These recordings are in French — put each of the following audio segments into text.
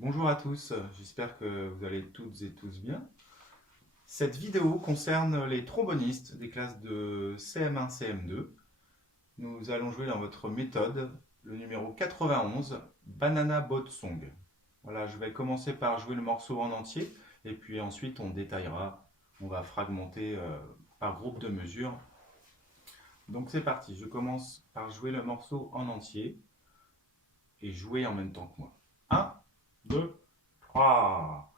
Bonjour à tous, j'espère que vous allez toutes et tous bien. Cette vidéo concerne les trombonistes des classes de CM1, CM2. Nous allons jouer dans votre méthode le numéro 91, Banana Boat Song. Voilà, je vais commencer par jouer le morceau en entier et puis ensuite on détaillera, on va fragmenter par groupe de mesure. Donc c'est parti, je commence par jouer le morceau en entier et jouer en même temps que moi. 1, 2, 3.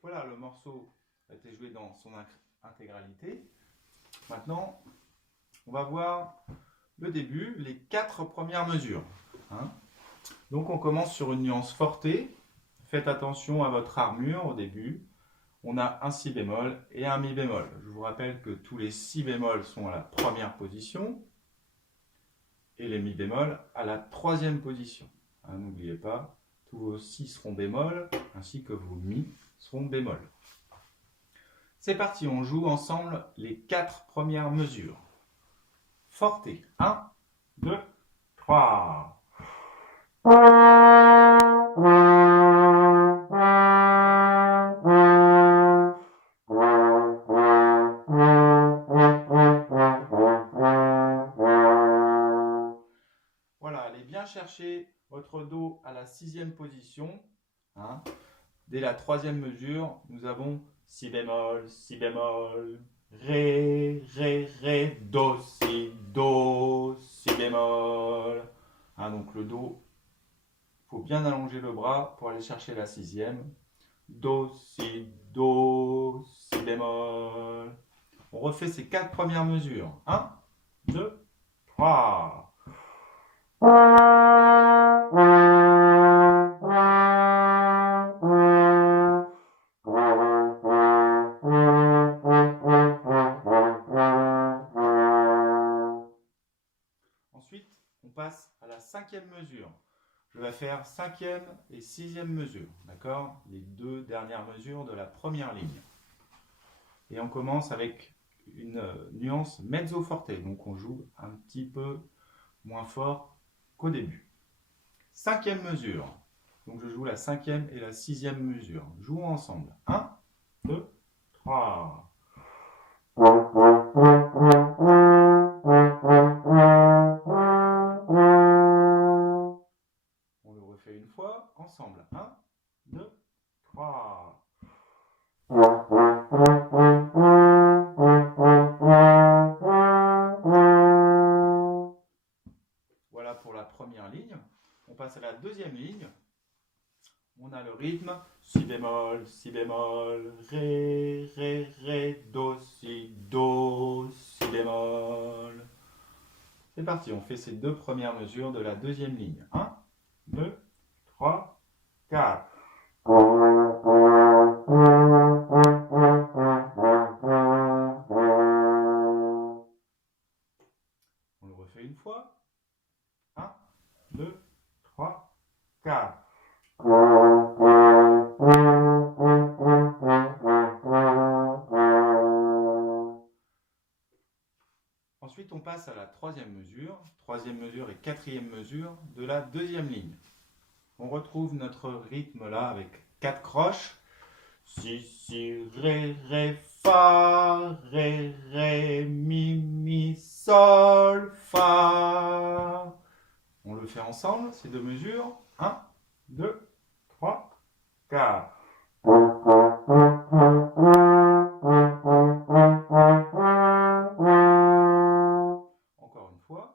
Voilà, le morceau a été joué dans son intégralité. Maintenant, on va voir le début, les 4 premières mesures. Hein. Donc on commence sur une nuance forte. Faites attention à votre armure au début. On a un si bémol et un mi bémol. Je vous rappelle que tous les si bémols sont à la première position et les mi bémols à la troisième position. Hein, n'oubliez pas, tous vos si seront bémols ainsi que vos mi seront bémols. C'est parti, on joue ensemble les 4 premières mesures. Forte. 1, 2, 3. Voilà, allez bien chercher votre Do à la 6e position. Hein. Dès la 3e mesure, nous avons si bémol, si bémol, ré, ré, ré, do, si bémol. Hein, donc le Do, il faut bien allonger le bras pour aller chercher la 6e. Do, si bémol. On refait ces 4 premières mesures. 1, 2, 3. Ensuite, on passe à la 5e mesure. Je vais faire 5e et 6e mesure, d'accord? Les 2 dernières mesures de la première ligne. Et on commence avec une nuance mezzo forte, donc on joue un petit peu moins fort qu'au début. 5e mesure, donc je joue la 5e et la 6e mesure. Jouons ensemble. 1, 2, 3. On le refait une fois, ensemble. 1, 2, 3. Voilà pour la première ligne. On passe à la deuxième ligne. On a le rythme si bémol, ré, ré, ré, do, si bémol. C'est parti, on fait ces 2 premières mesures de la deuxième ligne. 1, 2, 3, 4. On le refait une fois. 1, 2, 3, 4. Ensuite, on passe à la troisième mesure et quatrième mesure de la deuxième ligne. On retrouve notre rythme là avec 4 croches. Si, si, ré, ré, fa, ré, ré, mi, sol, fa. On le fait ensemble, ces 2 mesures. 1, 2, 3, 4. Encore une fois.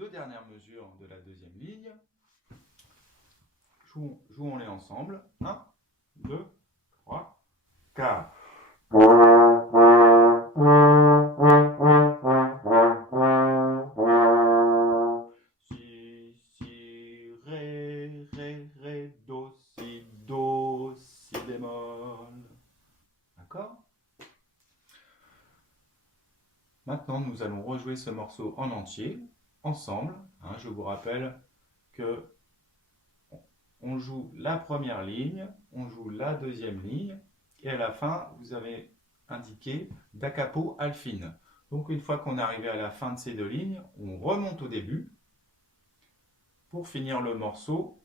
deux dernières mesures de la deuxième ligne. Jouons-les ensemble. 1, 2, 3, 4. Si, si, ré, ré, do, si bémol. D'accord? Maintenant, nous allons rejouer ce morceau en entier, ensemble. Je vous rappelle que on joue la première ligne, on joue la deuxième ligne, et à la fin, vous avez indiqué da capo al fin. Donc une fois qu'on est arrivé à la fin de ces deux lignes, on remonte au début pour finir le morceau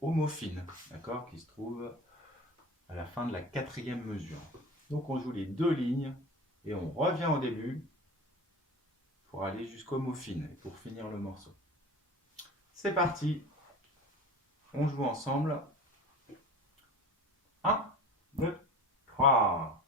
au mot fin, d'accord, qui se trouve à la fin de la quatrième mesure. Donc on joue les deux lignes et on revient au début pour aller jusqu'au mot fin et pour finir le morceau. C'est parti, on joue ensemble. 1, 2, 3.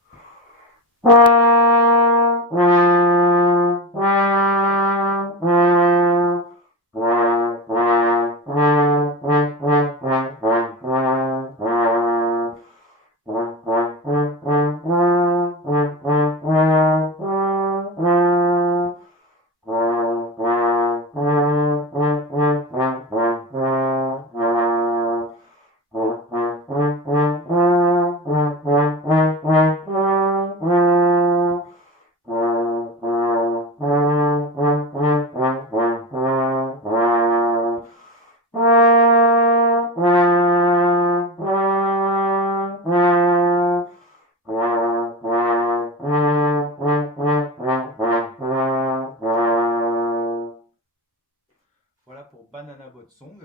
Voilà pour Banana Boat Song.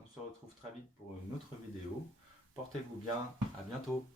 On se retrouve très vite pour une autre vidéo. Portez-vous bien, à bientôt.